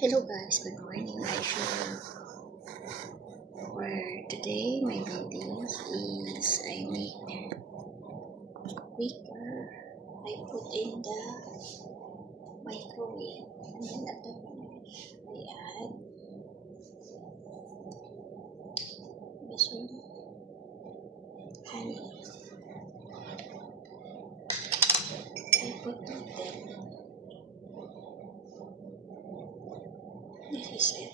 Hello guys, good morning. I feel for today my building is I make quicker. I put in the microwave and then at the finish I add this one honey. I put it. This is it.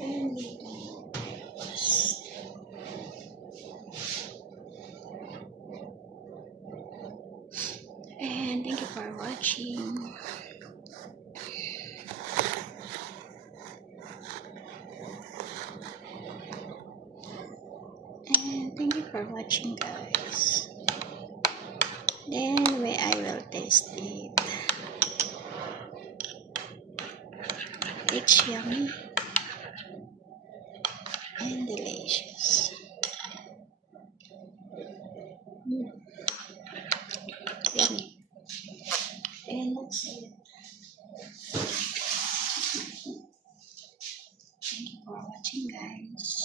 And we can pause. And thank you for watching. And thank you for watching guys. Then I will taste it. It's yummy and delicious. Yummy. And that's it. Thank you for watching guys.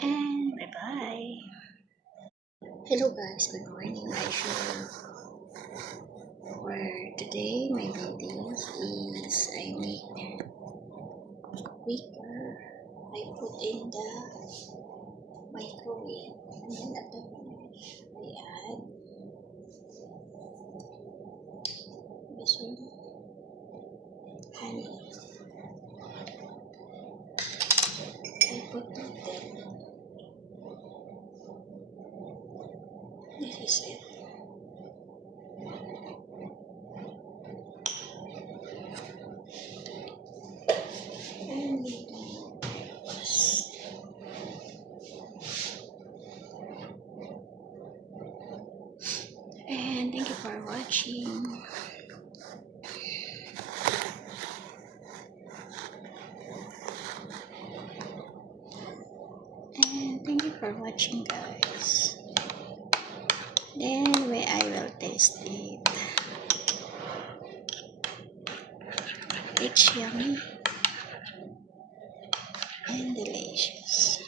And bye bye. Hello guys, good morning. I feel for today my building is I make quicker. I put in the microwave and then at the finish I add this one honey. I put it. This is it. And we can pause. And thank you for watching. And thank you for watching guys. Then I will taste it. It's yummy and delicious.